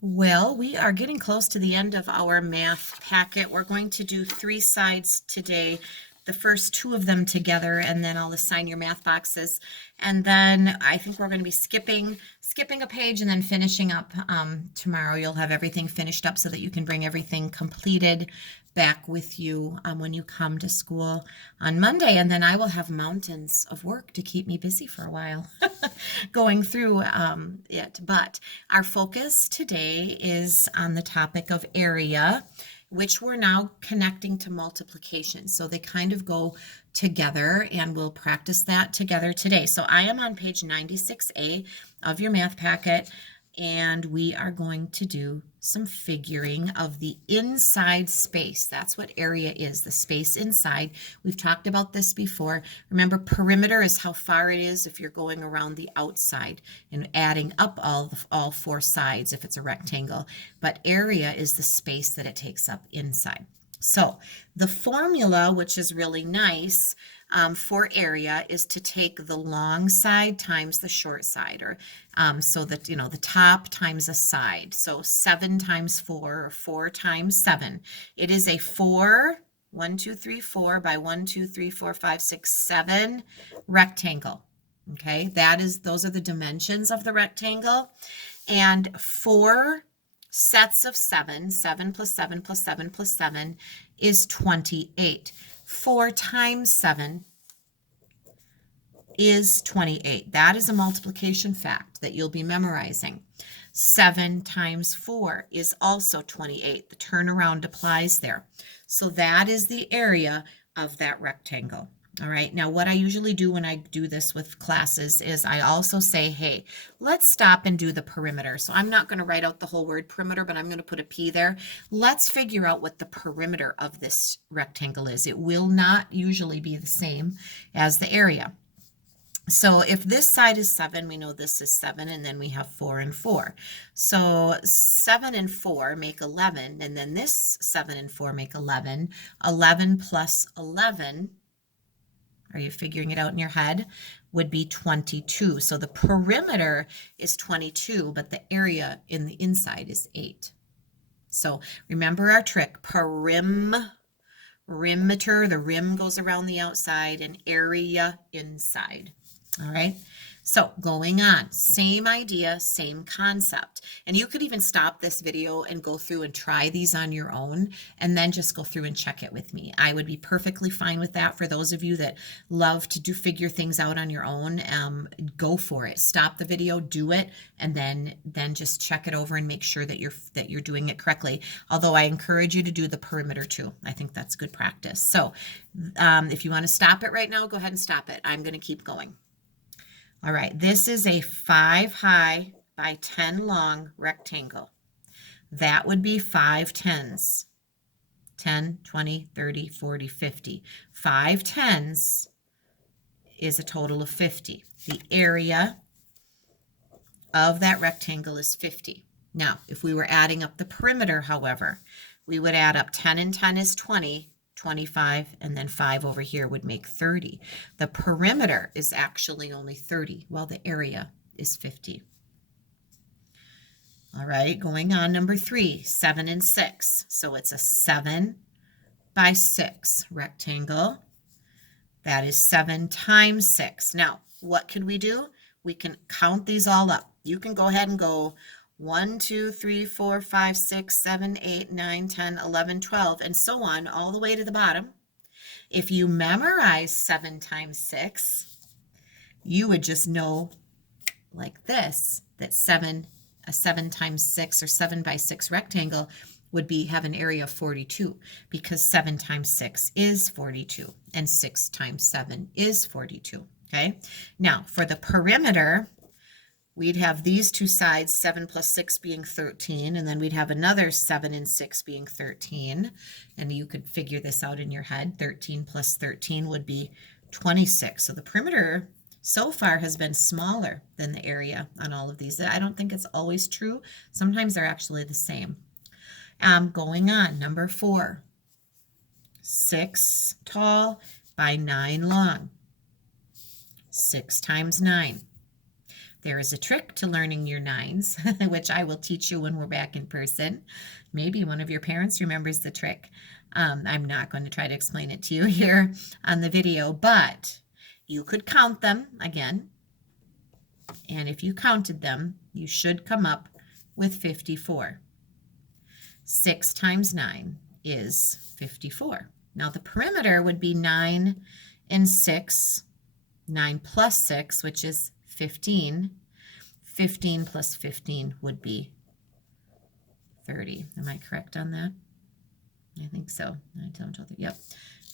Well, we are getting close to the end of our math packet. We're going to do 3 sides today, the first 2 of them together, and then I'll assign your math boxes. And then I think we're going to be skipping a page and then finishing up tomorrow. You'll have everything finished up so that you can bring everything completed back with you when you come to school on Monday. And then I will have mountains of work to keep me busy for a while going through it. But our focus today is on the topic of area, which we're now connecting to multiplication. So they kind of go together, and we'll practice that together today. So I am on page 96A of your math packet, and we are going to do some figuring of the inside space. That's what area is, the space inside. We've talked about this before. Remember, perimeter is how far it is if you're going around the outside and adding up all 4 sides if it's a rectangle. But area is the space that it takes up inside. So the formula, which is really nice, for area is to take the long side times the short side, or so that, the top times a side. So 7 times 4, or 4 times 7. It is a 4, 1, 2, 3, 4 by 1, 2, 3, 4, 5, 6, 7 rectangle. Okay, those are the dimensions of the rectangle. And 4 sets of 7, 7 plus 7 plus 7 plus 7 is 28. 4 times 7 is 28. That is a multiplication fact that you'll be memorizing. 7 times 4 is also 28. The turnaround applies there. So that is the area of that rectangle. All right, now what I usually do when I do this with classes is I also say, hey, let's stop and do the perimeter. So I'm not going to write out the whole word perimeter, but I'm going to put a P there. Let's figure out what the perimeter of this rectangle is. It will not usually be the same as the area. So if this side is 7, we know this is 7, and then we have 4 and 4. So 7 and 4 make 11, and then this 7 and 4 make 11. 11 plus 11, are you figuring it out in your head, would be 22. So the perimeter is 22, but the area in the inside is 8. So remember our trick, perimeter, the rim goes around the outside, and area inside. All right, so going on, same idea, same concept. And you could even stop this video and go through and try these on your own, and then just go through and check it with me. I would be perfectly fine with that. For those of you that love to figure things out on your own, go for it. Stop the video, do it, and then just check it over and make sure that you're doing it correctly. Although I encourage you to do the perimeter too. I think that's good practice. So if you want to stop it right now, go ahead and stop it. I'm going to keep going. All right, this is a 5 high by 10 long rectangle. That would be 5 tens. 10, 20, 30, 40, 50. 5 tens is a total of 50. The area of that rectangle is 50. Now, if we were adding up the perimeter, however, we would add up 10 and 10 is 20. 25, and then 5 over here would make 30. The perimeter is actually only 30, while the area is 50. All right, going on, number 3, 7 and 6. So it's a 7 by 6 rectangle. That is 7 times 6. Now, what can we do? We can count these all up. You can go ahead and go 1, 2, 3, 4, 5, 6, 7, 8, 9, 10, 11, 12, and so on, all the way to the bottom. If you memorize 7 times 6, you would just know like this, that a 7 times 6 or 7 by 6 rectangle would have an area of 42, because 7 times 6 is 42, and 6 times 7 is 42, okay? Now, for the perimeter, we'd have these 2 sides, 7 plus 6 being 13, and then we'd have another 7 and 6 being 13. And you could figure this out in your head. 13 plus 13 would be 26. So the perimeter so far has been smaller than the area on all of these. I don't think it's always true. Sometimes they're actually the same. Going on, number 4. 6 tall by 9 long. 6 times 9. There is a trick to learning your nines, which I will teach you when we're back in person. Maybe one of your parents remembers the trick. I'm not going to try to explain it to you here on the video, but you could count them again. And if you counted them, you should come up with 54. 6 times 9 is 54. Now the perimeter would be 9 and 6, 9 plus 6, which is 15. 15 plus 15 would be 30. Am I correct on that? I think so. Yep.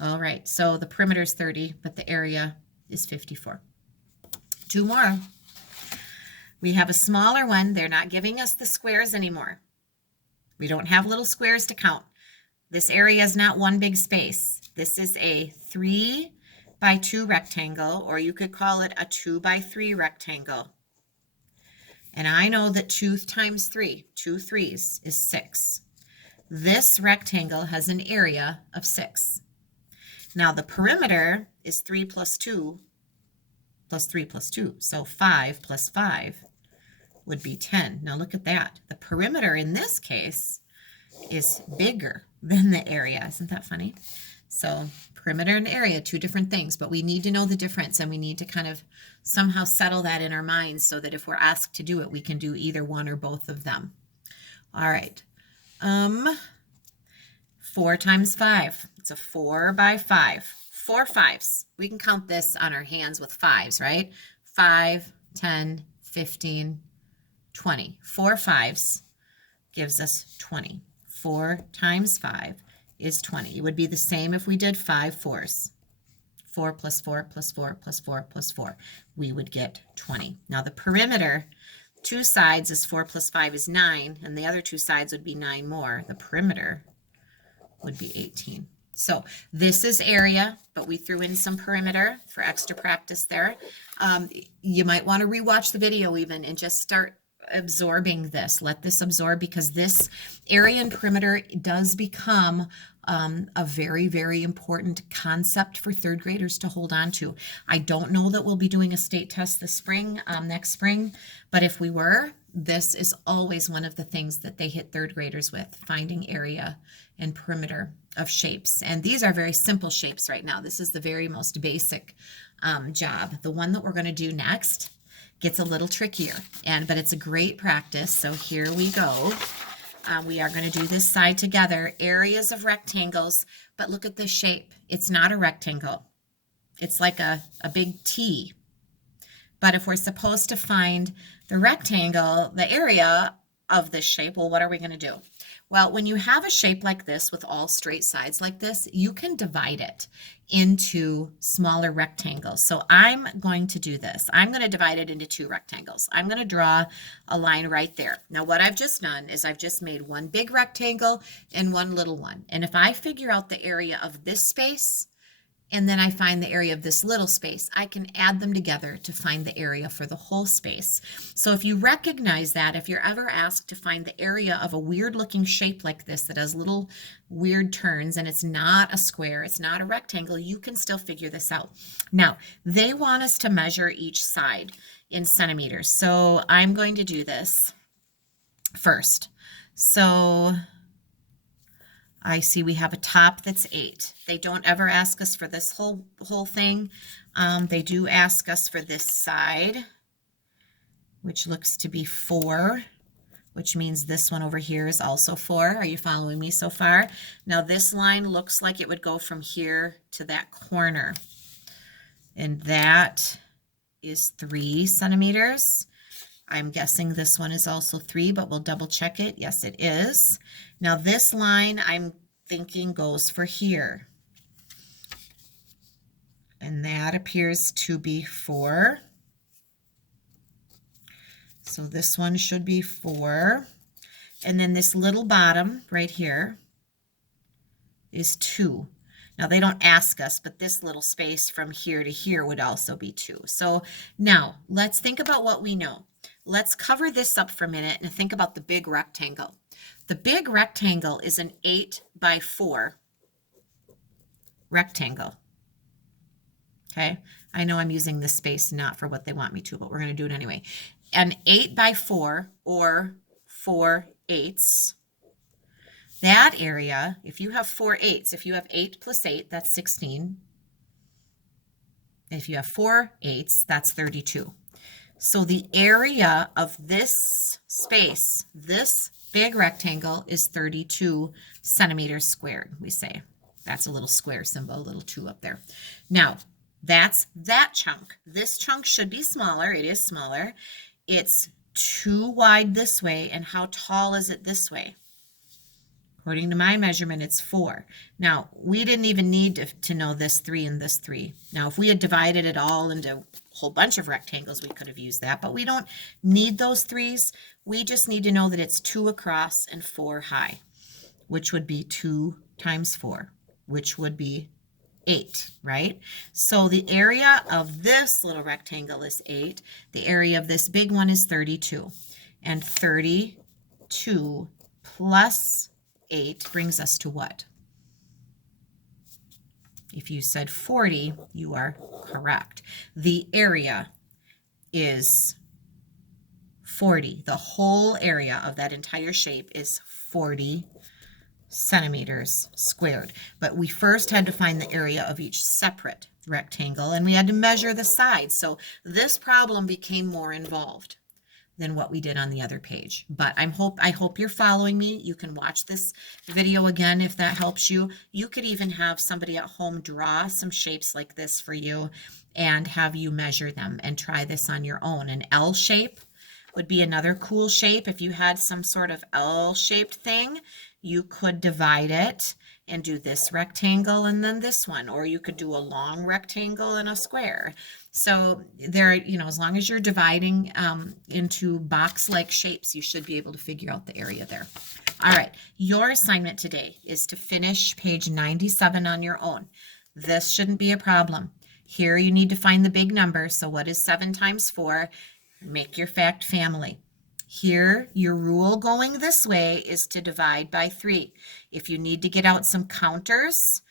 All right. So the perimeter is 30, but the area is 54. 2 more. We have a smaller one. They're not giving us the squares anymore. We don't have little squares to count. This area is not one big space. This is a 3 by 2 rectangle, or you could call it a 2 by 3 rectangle. And I know that 2 times 3, 2 3s, is 6. This rectangle has an area of 6. Now the perimeter is 3 plus 2 plus 3 plus 2. So 5 plus 5 would be 10. Now look at that. The perimeter in this case is bigger than the area. Isn't that funny? So perimeter and area, 2 different things, but we need to know the difference, and we need to kind of somehow settle that in our minds so that if we're asked to do it, we can do either one or both of them. All right. 4 times 5. It's a 4 by 5. 4 5s. We can count this on our hands with 5s, right? 5, 10, 15, 20. 4 5s gives us 20. 4 times 5 is 20. It would be the same if we did 5 4s. 4 plus 4 plus 4 plus 4 plus 4. We would get 20. Now the perimeter, 2 sides is 4 plus 5 is 9, and the other 2 sides would be 9 more. The perimeter would be 18. So this is area, but we threw in some perimeter for extra practice there. You might want to rewatch the video even and just start absorbing this. Let this absorb, because this area and perimeter does become a very, very important concept for third graders to hold on to. I don't know that we'll be doing a state test this spring, next spring, but if we were, this is always one of the things that they hit third graders with, finding area and perimeter of shapes. And these are very simple shapes right now. This is the very most basic job. The one that we're going to do next gets a little trickier, but it's a great practice. So here we go. We are going to do this side together. Areas of rectangles, but look at this shape. It's not a rectangle. It's like a big T. But if we're supposed to find the rectangle, the area of this shape, well, what are we going to do? Well, when you have a shape like this with all straight sides like this, you can divide it into smaller rectangles. So I'm going to do this. I'm going to divide it into 2 rectangles. I'm going to draw a line right there. Now what I've just done is I've just made one big rectangle and one little one. And if I figure out the area of this space, and then I find the area of this little space, I can add them together to find the area for the whole space. So if you recognize that, if you're ever asked to find the area of a weird looking shape like this that has little weird turns and it's not a square, it's not a rectangle, you can still figure this out. Now, they want us to measure each side in centimeters. So I'm going to do this first. So I see we have a top that's 8. They don't ever ask us for this whole thing. They do ask us for this side, which looks to be 4, which means this one over here is also 4. Are you following me so far? Now this line looks like it would go from here to that corner, and that is 3 centimeters. I'm guessing this one is also 3, but we'll double check it. Yes, it is. Now this line I'm thinking goes for here. And that appears to be 4. So this one should be 4. And then this little bottom right here is 2. Now they don't ask us, but this little space from here to here would also be 2. So now let's think about what we know. Let's cover this up for a minute and think about the big rectangle. The big rectangle is an 8 by 4 rectangle. Okay, I know I'm using this space not for what they want me to, but we're going to do it anyway. an 8 by 4 or 4/8, that area, if you have 4/8, if you have 8 plus 8, that's 16. If you have 4/8, that's 32. So the area of this space, this big rectangle, is 32 centimeters squared, we say. That's a little square symbol, a little 2 up there. Now, that's that chunk. This chunk should be smaller. It is smaller. It's 2 wide this way, and how tall is it this way? According to my measurement, it's 4. Now, we didn't even need to know this 3 and this 3. Now, if we had divided it all into a whole bunch of rectangles, we could have used that, but we don't need those 3's. We just need to know that it's 2 across and 4 high, which would be 2 times 4, which would be 8, right? So the area of this little rectangle is 8. The area of this big one is 32. And 32 plus 8 brings us to what? If you said 40, you are correct. The area is 40. The whole area of that entire shape is 40 centimeters squared. But we first had to find the area of each separate rectangle, and we had to measure the sides. So this problem became more involved than what we did on the other page. But I hope you're following me. You can watch this video again if that helps you. You could even have somebody at home draw some shapes like this for you and have you measure them and try this on your own. An L shape would be another cool shape. If you had some sort of L-shaped thing, you could divide it and do this rectangle and then this one, or you could do a long rectangle and a square. So there, as long as you're dividing into box-like shapes, you should be able to figure out the area there. All right, your assignment today is to finish page 97 on your own. This shouldn't be a problem. Here you need to find the big number. So what is 7 times 4? Make your fact family. Here, your rule going this way is to divide by 3. If you need to get out some counters,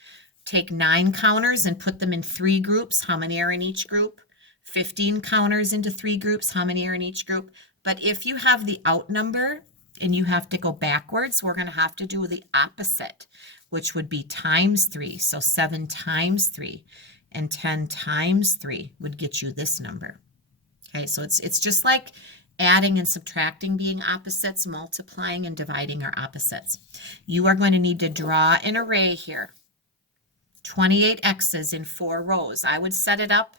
take 9 counters and put them in 3 groups. How many are in each group? 15 counters into 3 groups. How many are in each group? But if you have the out number and you have to go backwards, we're going to have to do the opposite, which would be times 3. So 7 times 3 and 10 times 3 would get you this number. Okay, so it's just like adding and subtracting being opposites, multiplying and dividing are opposites. You are going to need to draw an array here. 28 X's in 4 rows. I would set it up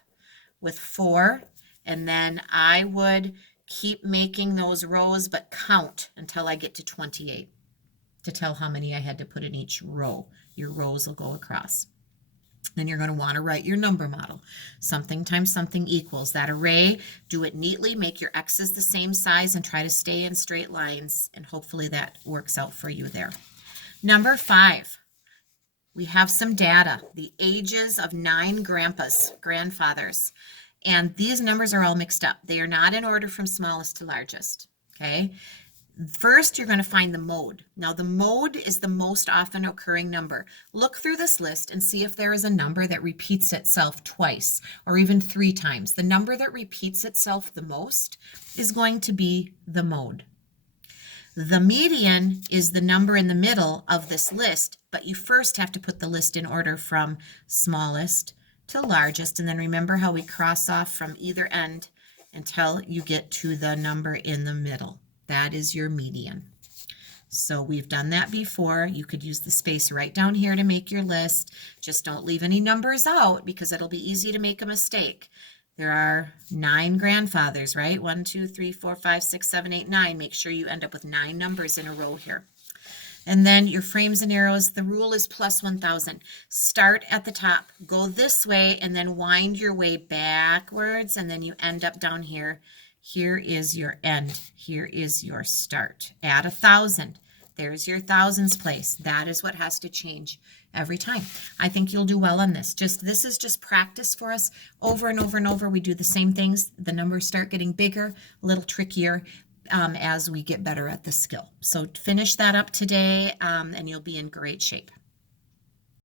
with 4, and then I would keep making those rows, but count until I get to 28 to tell how many I had to put in each row. Your rows will go across. Then you're going to want to write your number model. Something times something equals. That array, do it neatly, make your X's the same size, and try to stay in straight lines, and hopefully that works out for you there. Number 5, we have some data. The ages of 9 grandfathers. And these numbers are all mixed up. They are not in order from smallest to largest, okay? First, you're going to find the mode. Now, the mode is the most often occurring number. Look through this list and see if there is a number that repeats itself twice or even 3 times. The number that repeats itself the most is going to be the mode. The median is the number in the middle of this list, but you first have to put the list in order from smallest to largest, and then remember how we cross off from either end until you get to the number in the middle. That is your median. So we've done that before. You could use the space right down here to make your list. Just don't leave any numbers out because it'll be easy to make a mistake. There are 9 grandfathers, right? 1, 2, 3, 4, 5, 6, 7, 8, 9. Make sure you end up with 9 numbers in a row here. And then your frames and arrows, the rule is plus 1,000. Start at the top, go this way, and then wind your way backwards, and then you end up down here. Here is your end. Here is your start. Add 1,000. There's your thousands place. That is what has to change every time. I think you'll do well on this. This is just practice for us over and over and over. We do the same things. The numbers start getting bigger, a little trickier as we get better at the skill. So finish that up today and you'll be in great shape.